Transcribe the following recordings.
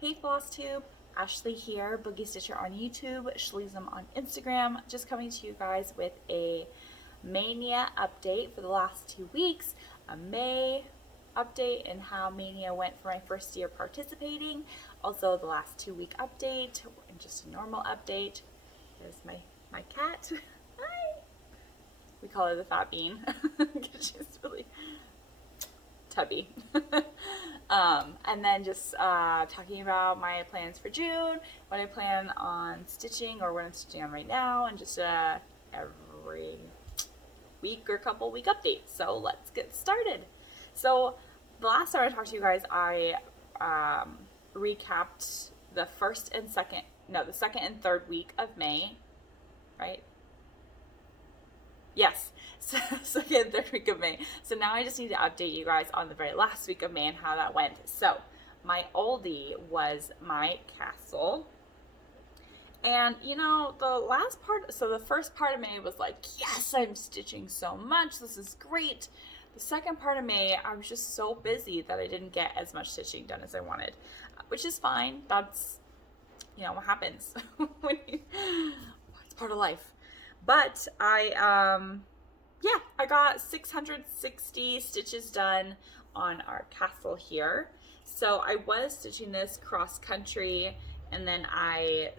Hey Flosstube, Ashley here, Boogie Stitcher on YouTube, Shleezum on Instagram, just coming to you guys with a Mania update for the last 2 weeks, a May update and how Mania went for my first year participating, also the last 2-week update, and just a normal update. There's my cat. Hi! We call her the Fat Bean, because she's really tubby. And then just talking about my plans for June, what I plan on stitching or what I'm stitching on right now, and just every week or couple week updates. So let's get started. So the last time I talked to you guys, I recapped the second and third week of May, right? Yes, second and third week of May. So now I just need to update you guys on the very last week of May and how that went. So my oldie was my castle. And you know, the first part of May was like, yes, I'm stitching so much. This is great. The second part of May, I was just so busy that I didn't get as much stitching done as I wanted, which is fine. That's, you know, what happens it's part of life. But I got 660 stitches done on our castle here. So I was stitching this cross country, and then I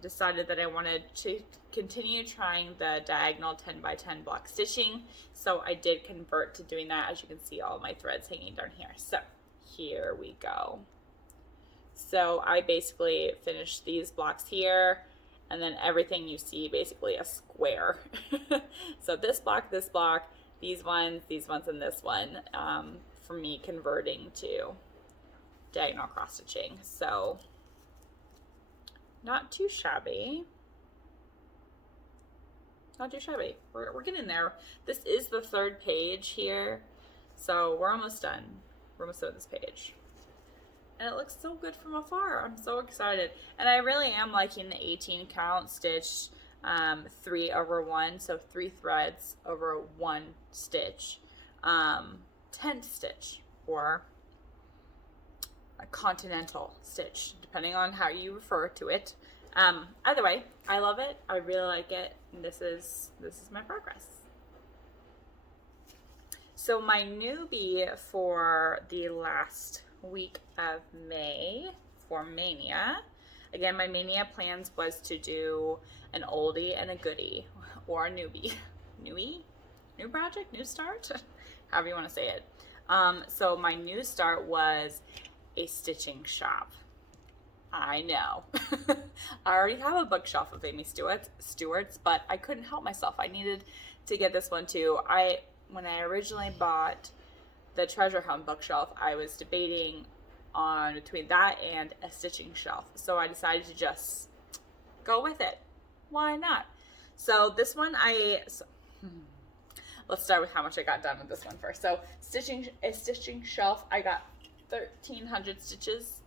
decided that I wanted to continue trying the diagonal 10 by 10 block stitching. So I did convert to doing that. As you can see, all my threads hanging down here. So here we go. So I basically finished these blocks here, and then everything you see basically a square. So this block, these ones, and this one, for me converting to diagonal cross stitching. So not too shabby. Not too shabby. We're getting there. This is the third page here, so we're almost done. We're almost done with this page. And it looks so good from afar. I'm so excited. And I really am liking the 18 count stitch 3 over 1. So 3 threads over 1 stitch. 10th stitch, or a continental stitch, depending on how you refer to it. Either way, I love it. I really like it. And this is my progress. So my newbie for the last week of May for Mania. Again, my Mania plans was to do an oldie and a goodie, or a newbie. New project? New start? However you want to say it. So my new start was a stitching shop. I know. I already have a bookshelf of Amy Stewart's, but I couldn't help myself. I needed to get this one too. When I originally bought the Treasure Hunt bookshelf, I was debating on between that and a stitching shelf. So I decided to just go with it. Why not? So this one let's start with how much I got done with this one first. So a stitching shelf, I got 1,300 stitches,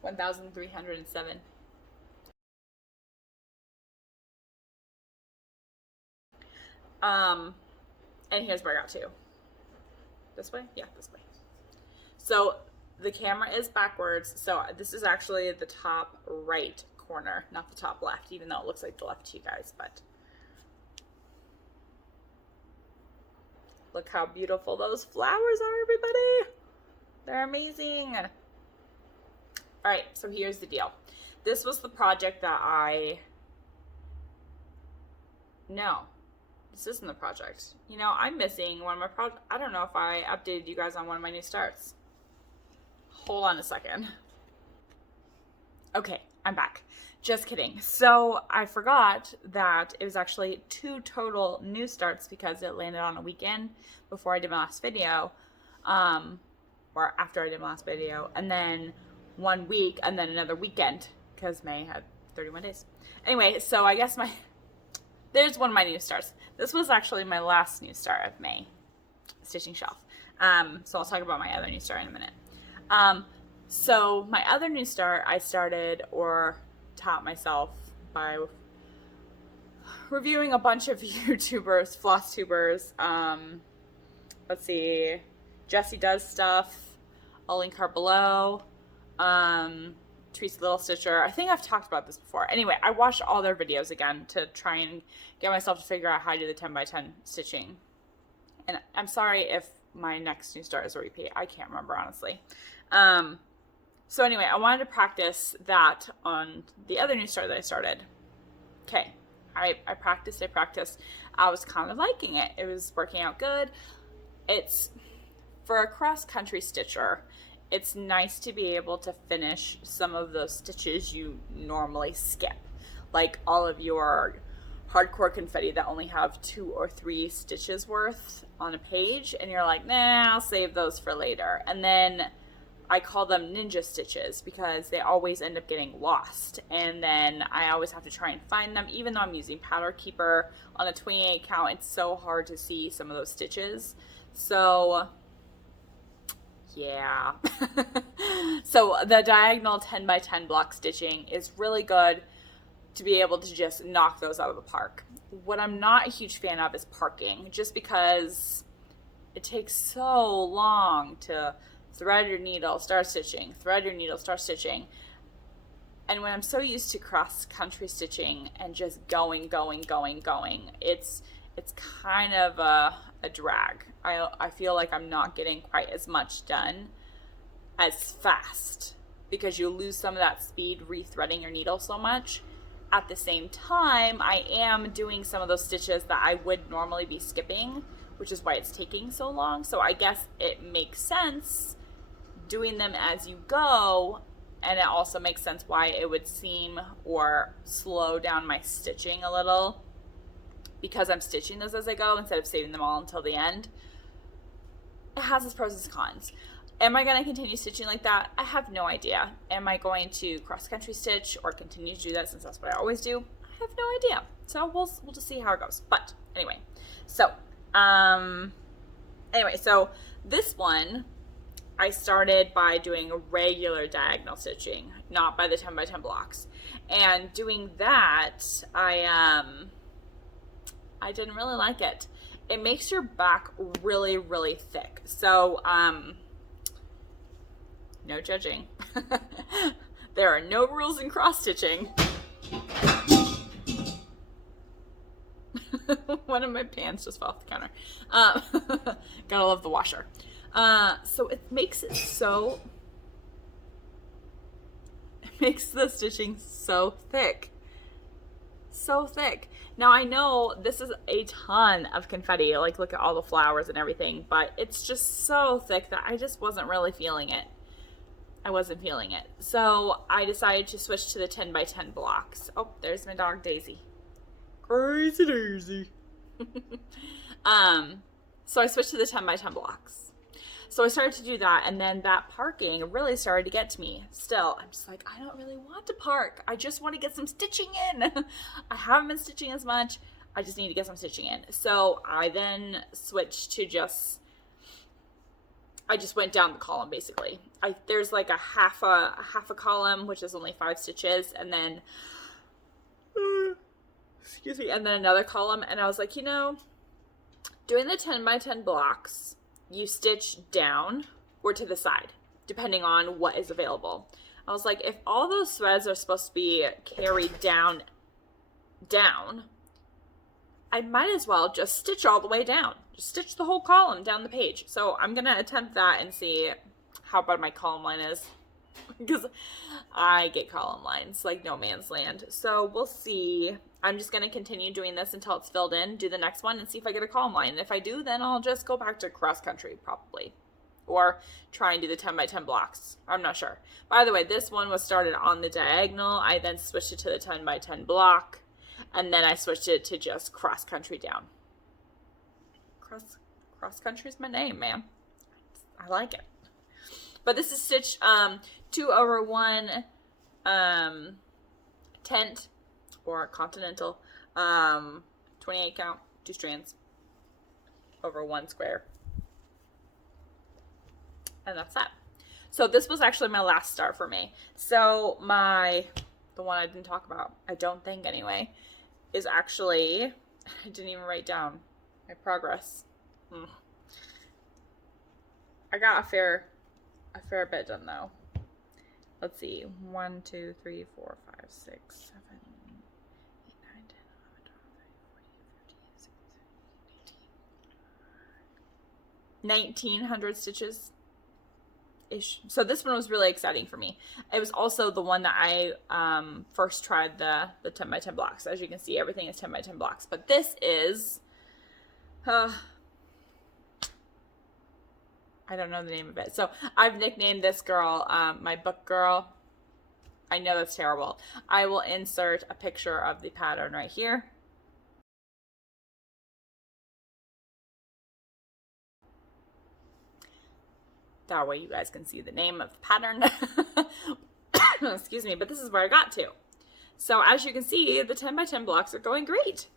1,307. And here's where I got to. This way? Yeah, this way. So the camera is backwards. So this is actually the top right corner, not the top left, even though it looks like the left to you guys, but look how beautiful those flowers are, everybody. They're amazing. All right, so here's the deal. This was the project that no, this isn't the project. You know, I'm missing one of my projects. I don't know if I updated you guys on one of my new starts. Hold on a second. Okay, I'm back. Just kidding. So I forgot that it was actually 2 total new starts because it landed on a weekend before I did my last video, or after I did my last video, and then 1 week and then another weekend because May had 31 days. Anyway, so I guess there's one of my new starts. This was actually my last new start of May, stitching shelf. So I'll talk about my other new start in a minute. So my other new start, I started or taught myself by reviewing a bunch of YouTubers, Flosstubers. Let's see, Jessie Does Stuff. I'll link her below. Teresa Little Stitcher. I think I've talked about this before. Anyway, I watched all their videos again to try and get myself to figure out how to do the 10 by 10 stitching. And I'm sorry if my next new start is a repeat. I can't remember, honestly. So anyway, I wanted to practice that on the other new start that I started. Okay, I practiced. I was kind of liking it. It was working out good. It's, for a cross-country stitcher, it's nice to be able to finish some of those stitches you normally skip. Like all of your hardcore confetti that only have 2 or 3 stitches worth on a page, and you're like, nah, I'll save those for later. And then I call them ninja stitches because they always end up getting lost, and then I always have to try and find them. Even though I'm using Powder Keeper on a 28 count, it's so hard to see some of those stitches. So yeah. So the diagonal 10 by 10 block stitching is really good to be able to just knock those out of the park. What I'm not a huge fan of is parking, just because it takes so long to thread your needle, start stitching, thread your needle, start stitching. And when I'm so used to cross-country stitching and just going, it's kind of a drag. I feel like I'm not getting quite as much done as fast because you lose some of that speed rethreading your needle so much. At the same time, I am doing some of those stitches that I would normally be skipping, which is why it's taking so long. So I guess it makes sense doing them as you go, and it also makes sense why it would seem or slow down my stitching a little, because I'm stitching those as I go instead of saving them all until the end. It has its pros and its cons. Am I going to continue stitching like that? I have no idea. Am I going to cross-country stitch or continue to do that since that's what I always do? I have no idea. So we'll just see how it goes. But anyway, so this one I started by doing regular diagonal stitching, not by the 10 by 10 blocks. And doing that, I didn't really like it. It makes your back really, really thick. So, no judging. There are no rules in cross stitching. One of my pants just fell off the counter. Gotta love the washer. So it makes the stitching so thick. So thick. Now I know this is a ton of confetti, like look at all the flowers and everything, but it's just so thick that I just wasn't really feeling it. I wasn't feeling it. So I decided to switch to the 10 by 10 blocks. Oh, there's my dog Daisy. Crazy Daisy. So I switched to the 10 by 10 blocks. So I started to do that, and then that parking really started to get to me. Still, I'm just like, I don't really want to park. I just want to get some stitching in. I haven't been stitching as much. I just need to get some stitching in. So I then switched to I just went down the column basically. There's like a half a column, which is only 5 stitches, and then and then another column. And I was like, doing the 10 by 10 blocks, you stitch down or to the side, depending on what is available. I was like, if all those threads are supposed to be carried down, I might as well just stitch all the way down. Just stitch the whole column down the page. So I'm going to attempt that and see how bad my column line is. Because I get column lines like no man's land. So we'll see. I'm just going to continue doing this until it's filled in, do the next one, and see if I get a column line. And if I do, then I'll just go back to cross country probably. Or try and do the 10 by 10 blocks. I'm not sure. By the way, this one was started on the diagonal. I then switched it to the 10 by 10 block. And then I switched it to just cross country down. Cross country is my name, man. I like it. But this is stitch 2/1 tent or continental 28 count, 2 strands over 1 square. And that's that. So this was actually my last start for me. So the one I didn't talk about, I don't think anyway, is actually, I didn't even write down my progress. I got a fair bit done though. let's see, 1, 2, 3, 4, 5, 6, 7, 8, 9, 10, 11, 12, 13, 14, 15, 16, 17, 18, 1900 stitches ish. So this one was really exciting for me. It was also the one that I first tried the 10 by 10 blocks. As you can see, everything is 10 by 10 blocks, but this is I don't know the name of it. So I've nicknamed this girl my book girl. I know that's terrible. I will insert a picture of the pattern right here. That way you guys can see the name of the pattern. Excuse me, but this is where I got to. So as you can see, the 10 by 10 blocks are going great.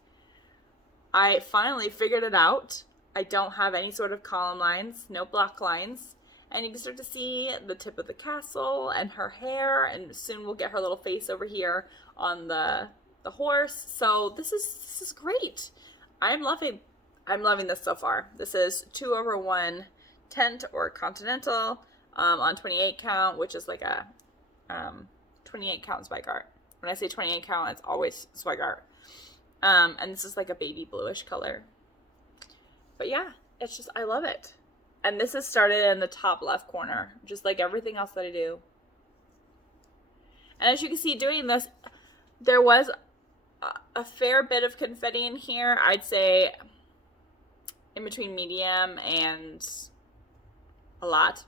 I finally figured it out. I don't have any sort of column lines, no block lines. And you can start to see the tip of the castle and her hair, and soon we'll get her little face over here on the horse. So this is great. I'm loving this so far. This is 2/1 tent or continental on 28 count, which is like a 28 count spike art. When I say 28 count, it's always spike art. And this is like a baby bluish color. But yeah, it's just, I love it. And this is started in the top left corner, just like everything else that I do. And as you can see, doing this, there was a fair bit of confetti in here. I'd say in between medium and a lot.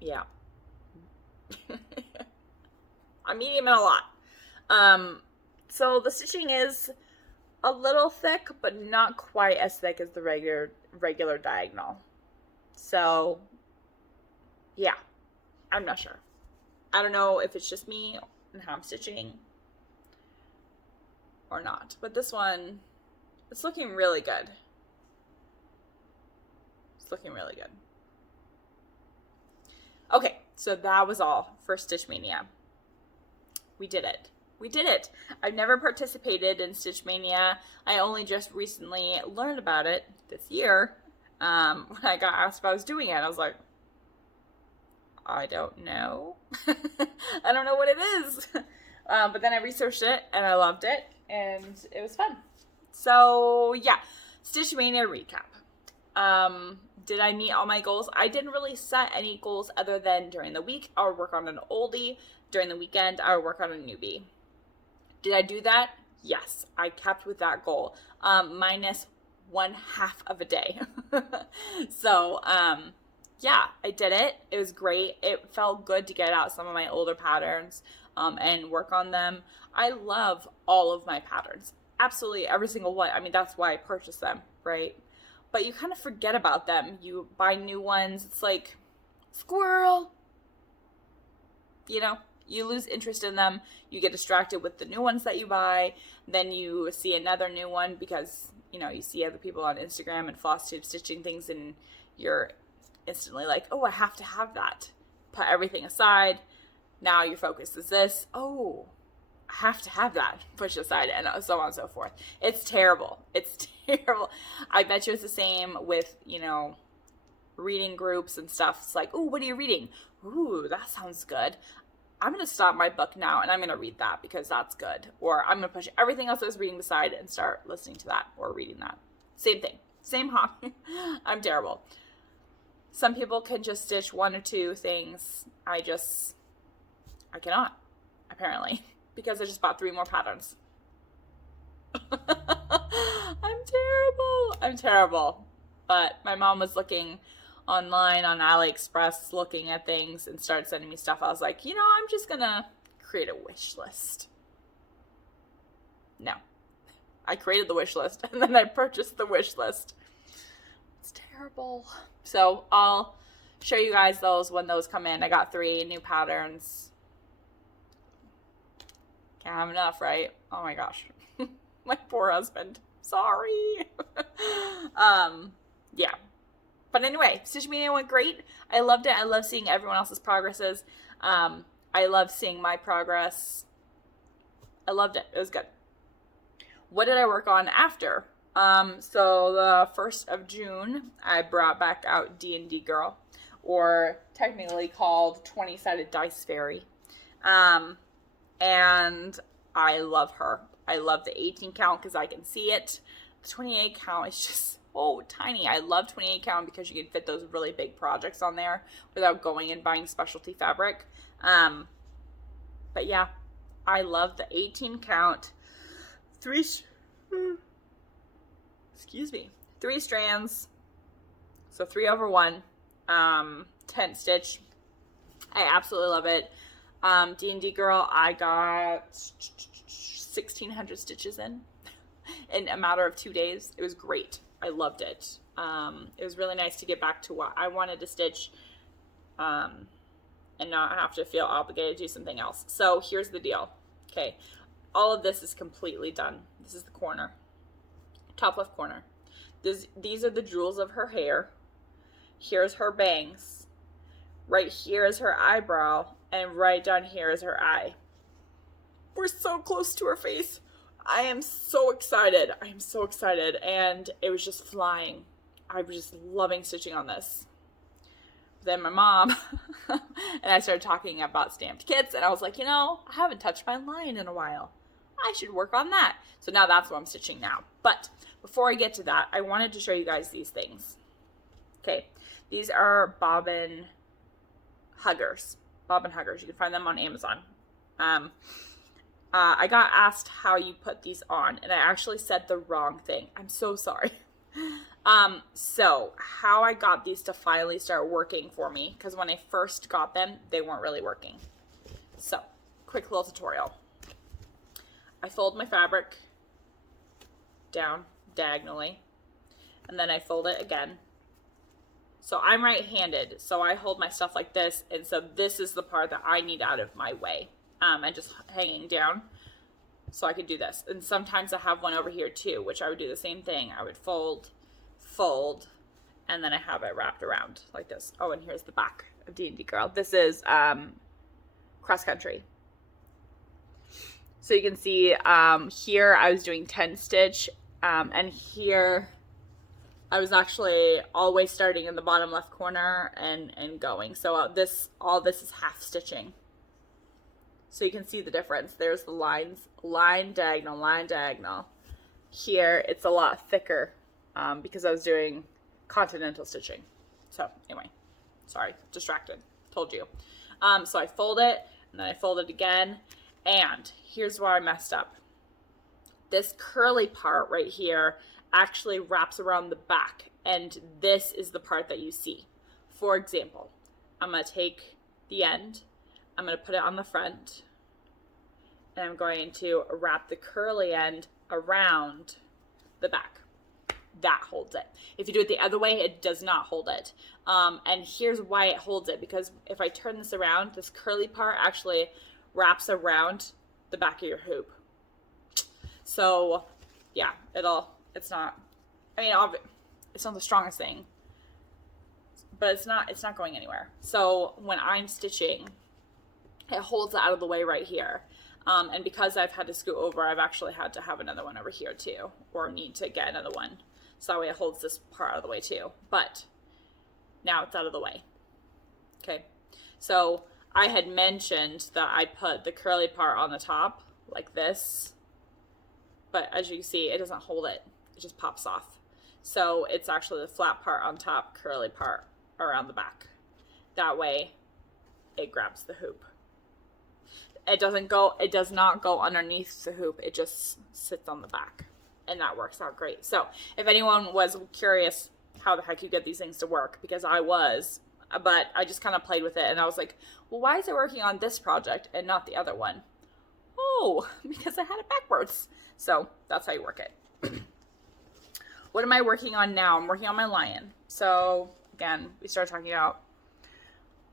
Yeah. A medium and a lot. So the stitching is a little thick, but not quite as thick as the regular diagonal. So, yeah, I'm not sure. I don't know if it's just me and how I'm stitching or not. But this one, it's looking really good. It's looking really good. Okay, so that was all for Stitch Mania. We did it. We did it. I've never participated in Stitch Mania. I only just recently learned about it this year. When I got asked if I was doing it, I was like, I don't know. I don't know what it is. But then I researched it and I loved it and it was fun. So yeah, Stitch Mania recap. Did I meet all my goals? I didn't really set any goals other than during the week I would work on an oldie. During the weekend I would work on a newbie. Did I do that? Yes, I kept with that goal, minus 1/2 of a day. So, yeah, I did it. It was great. It felt good to get out some of my older patterns, and work on them. I love all of my patterns. Absolutely every single one. I mean, that's why I purchased them, right? But you kind of forget about them. You buy new ones. It's like, squirrel, you know? You lose interest in them. You get distracted with the new ones that you buy. Then you see another new one because, you know, you see other people on Instagram and Flosstube stitching things and you're instantly like, oh, I have to have that. Put everything aside. Now your focus is this. Oh, I have to have that. Push it aside and so on and so forth. It's terrible. It's terrible. I bet you it's the same with, you know, reading groups and stuff. It's like, oh, what are you reading? Ooh, that sounds good. I'm going to stop my book now and I'm going to read that because that's good. Or I'm going to push everything else I was reading beside and start listening to that or reading that. Same thing. Same hobby. I'm terrible. Some people can just stitch 1 or 2 things. I cannot, apparently, because I just bought 3 more patterns. I'm terrible. But my mom was looking online on AliExpress looking at things and started sending me stuff. I was like, you know, I'm just gonna create a wish list. No. I created the wish list and then I purchased the wish list. It's terrible. So I'll show you guys those when those come in. I got 3 new patterns. Can't have enough, right? Oh my gosh. My poor husband. Sorry. Yeah. But anyway, Stitch Mania went great. I loved it. I love seeing everyone else's progresses. I love seeing my progress. I loved it. It was good. What did I work on after? So the 1st of June, I brought back out D&D Girl, or technically called 20-sided dice fairy. And I love her. I love the 18 count because I can see it. The 28 count is just so tiny. I love 28 count because you can fit those really big projects on there without going and buying specialty fabric. But yeah, I love the 18 count. Three strands. So 3/1, 10 stitch. I absolutely love it. D&D Girl, I got 1,600 stitches in a matter of 2 days. It was great. I loved it. It was really nice to get back to what I wanted to stitch, and not have to feel obligated to do something else. So here's the deal. Okay. All of this is completely done. This is the corner. Top left corner. These are the jewels of her hair. Here's her bangs. Right here is her eyebrow. And right down here is her eye. We're so close to her face. I am so excited. I am so excited. And it was just flying. I was just loving stitching on this. Then my mom and I started talking about stamped kits. And I was like, I haven't touched my lion in a while. I should work on that. So now that's what I'm stitching now. But before I get to that, I wanted to show you guys these things. Okay. These are Bobbin huggers. Bobbin huggers. You can find them on Amazon. I got asked how you put these on, and I actually said the wrong thing. I'm so sorry. So how I got these to finally start working for me, because when I first got them, they weren't really working. So, quick little tutorial. I fold my fabric down diagonally, and then I fold it again. So I'm right-handed, so I hold my stuff like this, and so this is the part that I need out of my way, and just hanging down, so I could do this. And sometimes I have one over here too, which I would do the same thing. I would fold, and then I have it wrapped around like this. Oh, and here's the back of D&D Girl. This is cross country. So you can see here I was doing 10 stitch, and here I was actually always starting in the bottom left corner and going. So all this is half stitching. So you can see the difference. There's the lines, line, diagonal. Here it's a lot thicker because I was doing continental stitching. So anyway, sorry, distracted, told you. So I fold it, and then I fold it again, and here's where I messed up. This curly part right here actually wraps around the back, and this is the part that you see. For example, I'm going to take the end, I'm going to put it on the front, and I'm going to wrap the curly end around the back. That holds it. If you do it the other way, it does not hold it. And here's why it holds it, because if I turn this around, this curly part actually wraps around the back of your hoop. So yeah, it's not the strongest thing, but it's not going anywhere. So when I'm stitching, it holds it out of the way right here. And because I've had to scoot over, I've actually had to have another one over here too, or need to get another one. So that way it holds this part out of the way too. But now it's out of the way. Okay. So I had mentioned that I put the curly part on the top like this, but as you can see, it doesn't hold it. It just pops off. So it's actually the flat part on top, curly part around the back. That way it grabs the hoop. It does not go underneath the hoop. It just sits on the back, and that works out great. So if anyone was curious how the heck you get these things to work, because I was, but I just kind of played with it, and I was like, well, why is it working on this project and not the other one? Oh, because I had it backwards. So that's how you work it. What am I working on now? I'm working on my lion. So again, we started talking about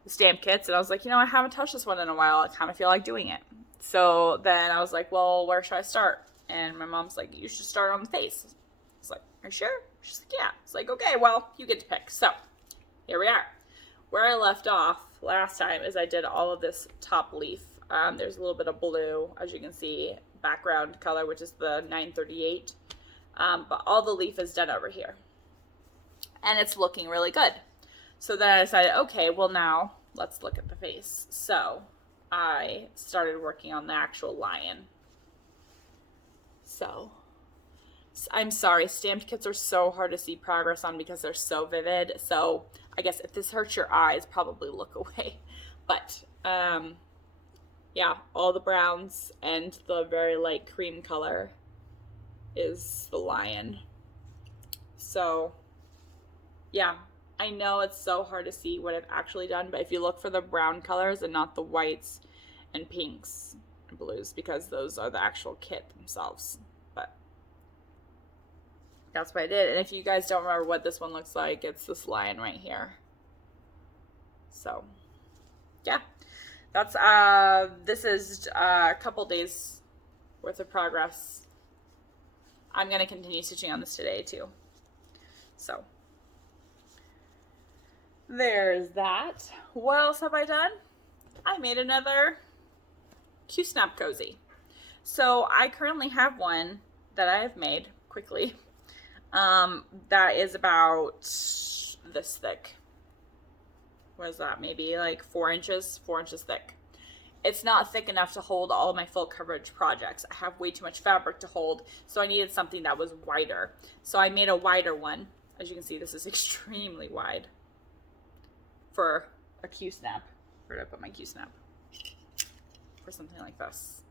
the stamp kits, and I was like, I haven't touched this one in a while. I kind of feel like doing it. So then I was like, well, where should I start? And my mom's like, you should start on the face. I was like, are you sure? She's like, yeah. It's like, okay, well, you get to pick. So here we are. Where I left off last time is I did all of this top leaf. There's a little bit of blue, as you can see, background color, which is the 938. But all the leaf is done over here. And it's looking really good. So then I decided, okay, well now let's look at the face. So I started working on the actual lion. So I'm sorry, stamped kits are so hard to see progress on because they're so vivid. So I guess if this hurts your eyes, probably look away. But yeah, all the browns and the very light cream color is the lion. So yeah, I know it's so hard to see what I've actually done, but if you look for the brown colors and not the whites and pinks and blues, because those are the actual kit themselves. But that's what I did. And if you guys don't remember what this one looks like, it's this lion right here. So yeah, that's this is a couple days worth of progress. I'm gonna continue stitching on this today too. So there's that. What else have I done? I made another Q-snap cozy. So I currently have one that I have made quickly. That is about this thick. What is that? Maybe like 4 inches thick. It's not thick enough to hold all of my full coverage projects. I have way too much fabric to hold, so I needed something that was wider. So I made a wider one. As you can see, this is extremely wide for a Q-snap. Where did I put my Q-snap? For something like this.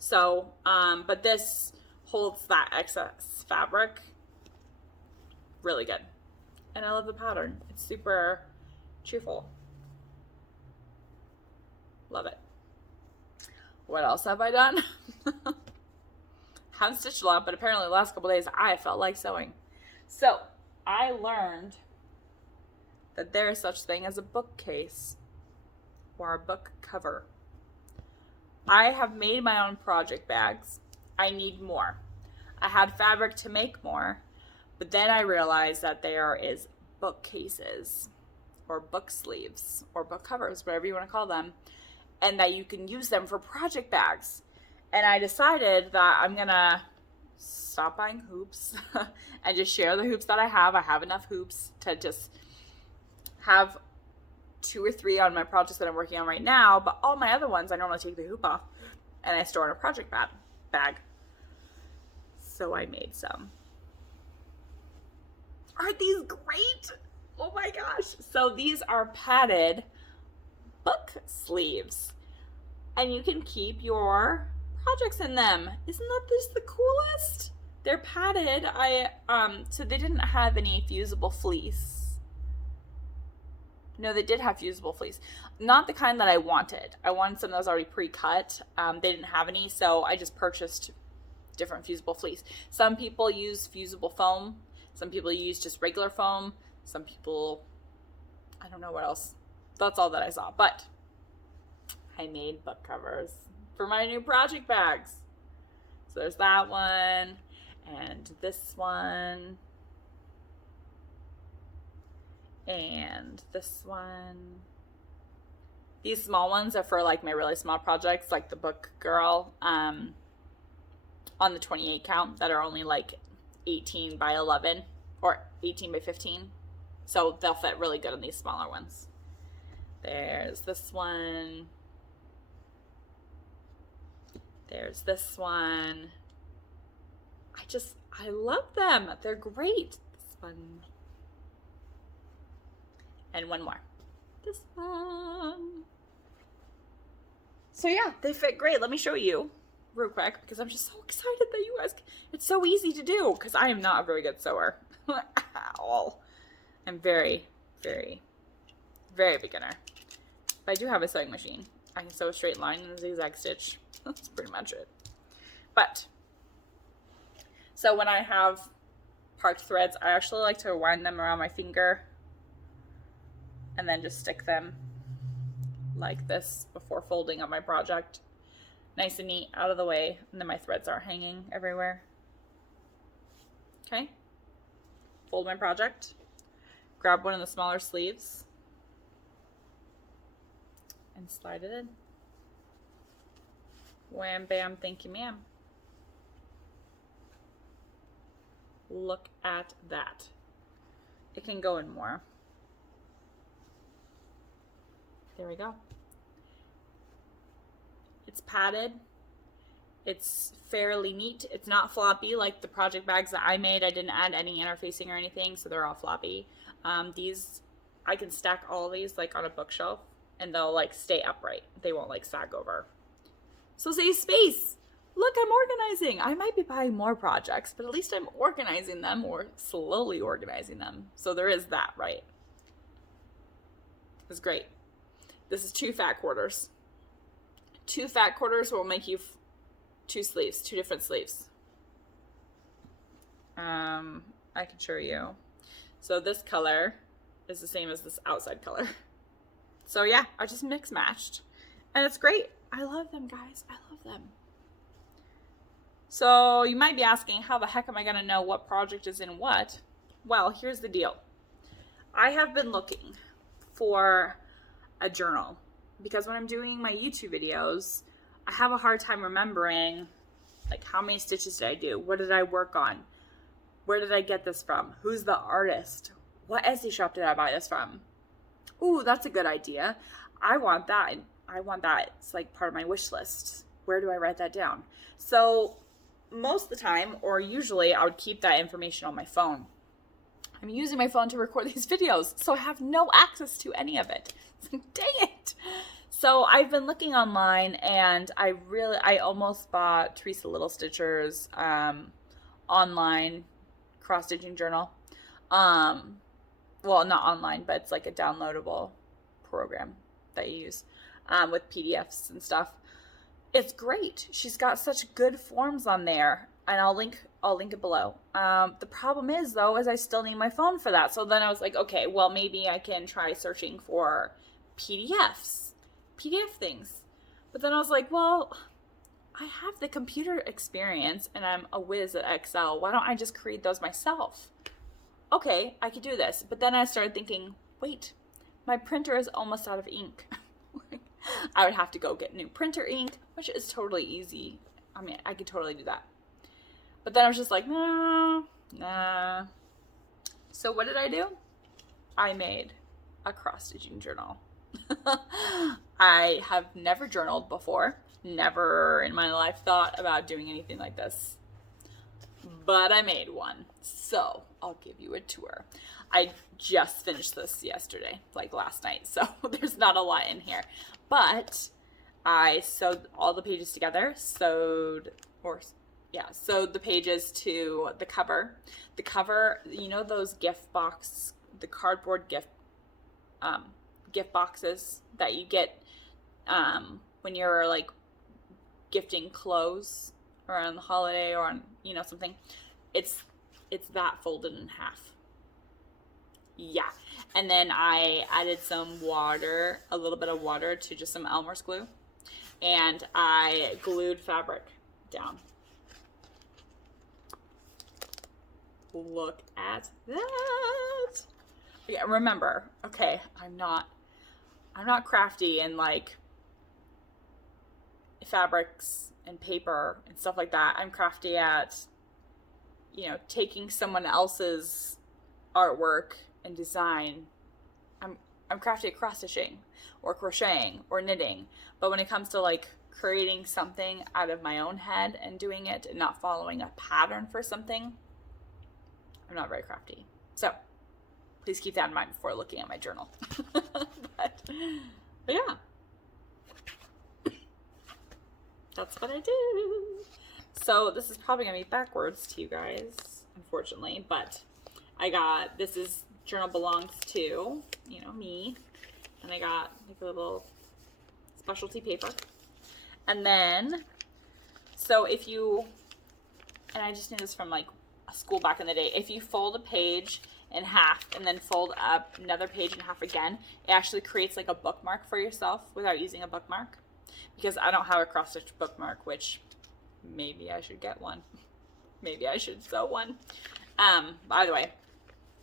So, but this holds that excess fabric really good. And I love the pattern. It's super cheerful. Love it. What else have I done? Haven't stitched a lot, but apparently the last couple days I felt like sewing. So I learned that there is such thing as a bookcase or a book cover. I have made my own project bags. I need more. I had fabric to make more, but then I realized that there is bookcases or book sleeves or book covers, whatever you want to call them, and that you can use them for project bags. And I decided that I'm gonna stop buying hoops and just share the hoops that I have. I have enough hoops to just have 2 or 3 on my projects that I'm working on right now, but all my other ones I normally take the hoop off and I store in a project bag. So I made some. Aren't these great? Oh my gosh. So these are padded book sleeves, and you can keep your projects in them. Isn't that just the coolest? They're padded. So they didn't have any fusible fleece. No, they did have fusible fleece. Not the kind that I wanted. I wanted some that was already pre-cut. They didn't have any, so I just purchased different fusible fleece. Some people use fusible foam. Some people use just regular foam. Some people, I don't know what else. That's all that I saw. But I made book covers for my new project bags. So there's that one and this one. And this one. These small ones are for like my really small projects, like the book girl on the 28 count that are only like 18 by 11 or 18 by 15. So they'll fit really good on these smaller ones. There's this one. There's this one. I love them. They're great. This one. And one more. This one. So yeah, they fit great. Let me show you real quick because I'm just so excited that you guys, it's so easy to do because I am not a very good sewer at all. I'm very, very, very beginner. But I do have a sewing machine. I can sew a straight line and a zigzag stitch. That's pretty much it. But, so when I have parked threads, I actually like to wind them around my finger and then just stick them like this before folding up my project. Nice and neat, out of the way, and then my threads aren't hanging everywhere. Okay, fold my project, grab one of the smaller sleeves, and slide it in. Wham, bam, thank you, ma'am. Look at that. It can go in more. there we go. It's padded. It's fairly neat. It's not floppy like the project bags that I made. I didn't add any interfacing or anything, so they're all floppy. These, I can stack all these like on a bookshelf and they'll like stay upright. They won't like sag over. So save space. Look, I'm organizing. I might be buying more projects, but at least I'm organizing them, or slowly organizing them. So there is that, right? It's great. This is 2 fat quarters. 2 fat quarters will make you 2 sleeves, 2 different sleeves. I can show you. So this color is the same as this outside color. So yeah, I just mix matched. And it's great. I love them, guys. I love them. So you might be asking, how the heck am I going to know what project is in what? Well, here's the deal. I have been looking for a journal because when I'm doing my YouTube videos, I have a hard time remembering, like, how many stitches did I do? What did I work on? Where did I get this from? Who's the artist? What Etsy shop did I buy this from? Ooh, that's a good idea. I want that. I want that. It's like part of my wish list. Where do I write that down? So most of the time, or usually, I would keep that information on my phone. I'm using my phone to record these videos, so I have no access to any of it. Dang it. So I've been looking online, and I almost bought Teresa Little Stitcher's online cross-stitching journal. Well, not online, but it's like a downloadable program that you use with PDFs and stuff. It's great. She's got such good forms on there, and I'll link it below. The problem is, though, is I still need my phone for that. So then I was like, okay, well, maybe I can try searching for PDF things. But then I was like, well, I have the computer experience and I'm a whiz at Excel. Why don't I just create those myself? Okay, I could do this. But then I started thinking, wait, my printer is almost out of ink. I would have to go get new printer ink, which is totally easy. I mean, I could totally do that. But then I was just like, nah. So what did I do? I made a cross-stitching journal. I have never journaled before. Never in my life thought about doing anything like this. But I made one. So I'll give you a tour. I just finished this yesterday, like last night. So there's not a lot in here. But I sewed all the pages together. Sewed the pages to the cover. The cover, you know those gift box, the cardboard gift boxes that you get when you're like gifting clothes or on the holiday or on, something. It's that folded in half. Yeah. And then I added some water, a little bit of water to just some Elmer's glue. And I glued fabric down. Look at that. Yeah, remember, okay, I'm not crafty in like fabrics and paper and stuff like that. I'm crafty at, taking someone else's artwork and design. I'm crafty at cross-stitching or crocheting or knitting. But when it comes to like creating something out of my own head and doing it and not following a pattern for something, I'm not very crafty. So please keep that in mind before looking at my journal. but yeah. That's what I do. So this is probably going to be backwards to you guys, unfortunately. But this is journal belongs to, me. And I got like a little specialty paper. And then, so and I just knew this from like a school back in the day. If you fold a page in half and then fold up another page in half again, it actually creates like a bookmark for yourself without using a bookmark. Because I don't have a cross-stitch bookmark, which maybe I should get one. Maybe I should sew one. By the way,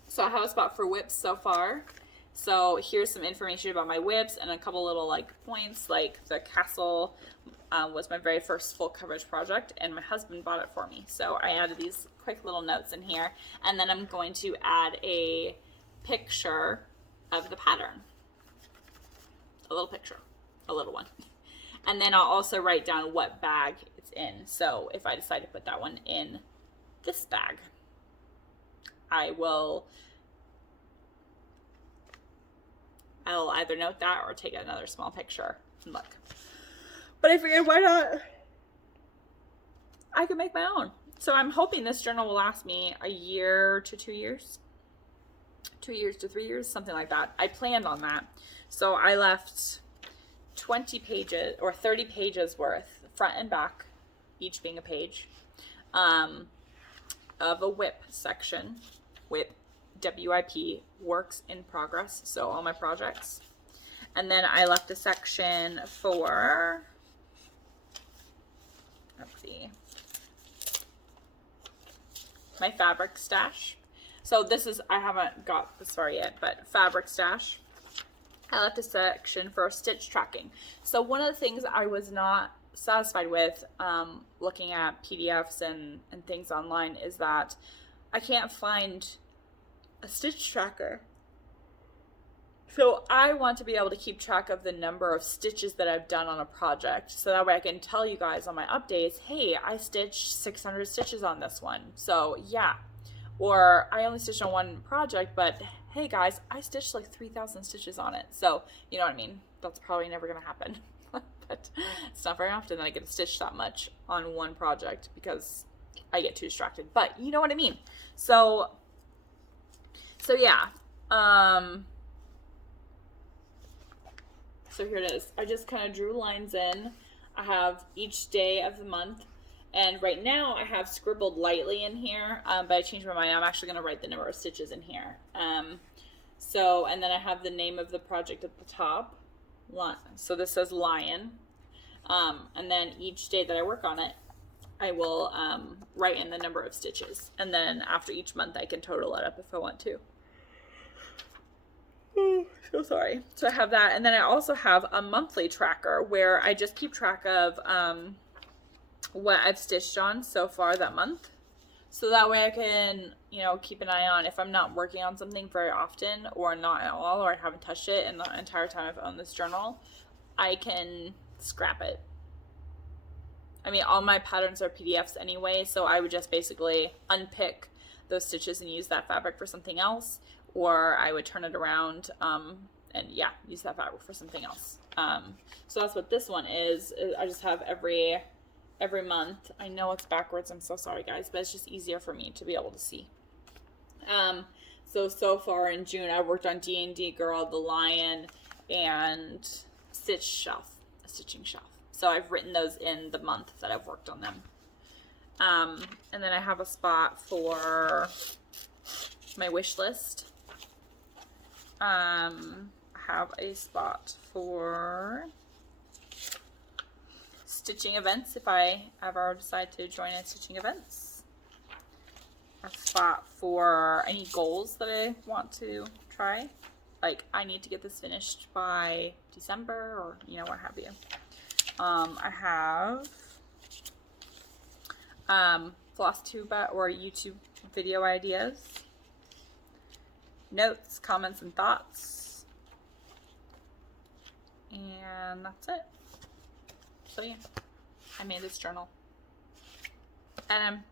so I have a spot for whips so far. So here's some information about my whips and a couple little like points. Like the castle was my very first full coverage project, and my husband bought it for me. So I added these quick little notes in here, and then I'm going to add a picture of the pattern. a little picture, a little one. And then I'll also write down what bag it's in. So if I decide to put that one in this bag, I'll either note that or take another small picture and look. But I figured, why not? I could make my own. So I'm hoping this journal will last me a year to 2 years. 2 years to 3 years, something like that. I planned on that. So I left 20 pages or 30 pages worth, front and back, each being a page, of a WIP section. WIP, W-I-P, works in progress. So all my projects. And then I left a section for, let's see, my fabric stash. So this is, I haven't got this far yet, but fabric stash. I left a section for stitch tracking. So one of the things I was not satisfied with looking at PDFs and things online is that I can't find a stitch tracker. So I want to be able to keep track of the number of stitches that I've done on a project. So that way I can tell you guys on my updates, hey, I stitched 600 stitches on this one. So yeah. Or I only stitched on one project, but hey guys, I stitched like 3,000 stitches on it. So you know what I mean? That's probably never going to happen. But it's not very often that I get to stitch that much on one project because I get too distracted. But you know what I mean? So yeah. So here it is. I just kind of drew lines in. I have each day of the month. And right now I have scribbled lightly in here, but I changed my mind. I'm actually going to write the number of stitches in here. And then I have the name of the project at the top. So this says lion. And then each day that I work on it, I will write in the number of stitches. And then after each month, I can total it up if I want to. Oh, so sorry. So I have that. And then I also have a monthly tracker where I just keep track of what I've stitched on so far that month. So that way I can, keep an eye on if I'm not working on something very often or not at all, or I haven't touched it in the entire time I've owned this journal, I can scrap it. I mean, all my patterns are PDFs anyway, so I would just basically unpick those stitches and use that fabric for something else, or I would turn it around and yeah, use that fabric for something else. So that's what this one is. I just have every month. I know it's backwards. I'm so sorry, guys, but it's just easier for me to be able to see. So far in June, I worked on D&D Girl, the Lion, and a stitching shelf. So I've written those in the month that I've worked on them. And then I have a spot for my wish list. I have a spot for stitching events if I ever decide to join in stitching events. A spot for any goals that I want to try. Like, I need to get this finished by December or, what have you. I have Flosstube or YouTube video ideas. Notes, comments, and thoughts. And that's it. So yeah, I made this journal. And I'm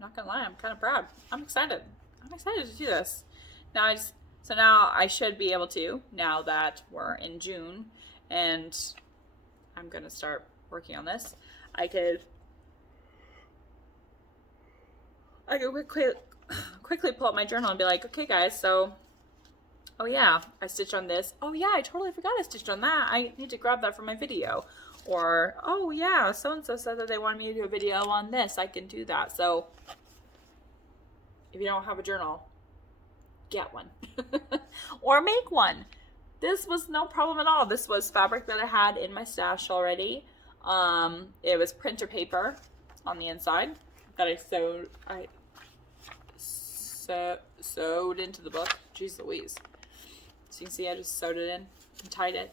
not gonna lie, I'm kind of proud. I'm excited. I'm excited to do this. Now I should be able to, now that we're in June and I'm gonna start working on this, I could quickly pull up my journal and be like, okay guys, so oh yeah, I stitched on this. Oh yeah, I totally forgot I stitched on that. I need to grab that for my video. Or, oh yeah, so-and-so said that they wanted me to do a video on this. I can do that. So if you don't have a journal, get one. Or make one. This was no problem at all. This was fabric that I had in my stash already. It was printer paper on the inside that I sewed into the book. Jeez Louise. So you can see I just sewed it in and tied it.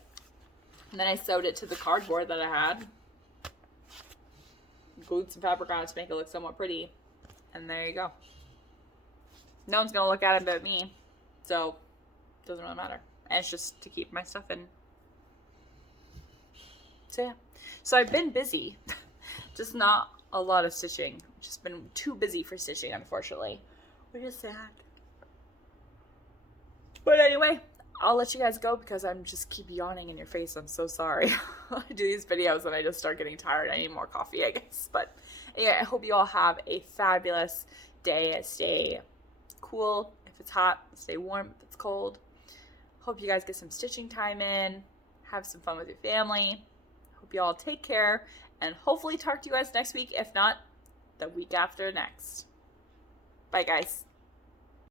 And then I sewed it to the cardboard that I had. Glued some fabric on it to make it look somewhat pretty. And there you go. No one's going to look at it but me. So, it doesn't really matter. And it's just to keep my stuff in So yeah, so I've been busy, just not a lot of stitching. Just been too busy for stitching, unfortunately, which is sad. But anyway, I'll let you guys go because I'm just keep yawning in your face. I'm so sorry. I do these videos and I just start getting tired. I need more coffee, I guess. But yeah, I hope you all have a fabulous day. Stay cool if it's hot. Stay warm if it's cold. Hope you guys get some stitching time in. Have some fun with your family. Hope you all take care. And hopefully talk to you guys next week. If not, the week after next. Bye, guys.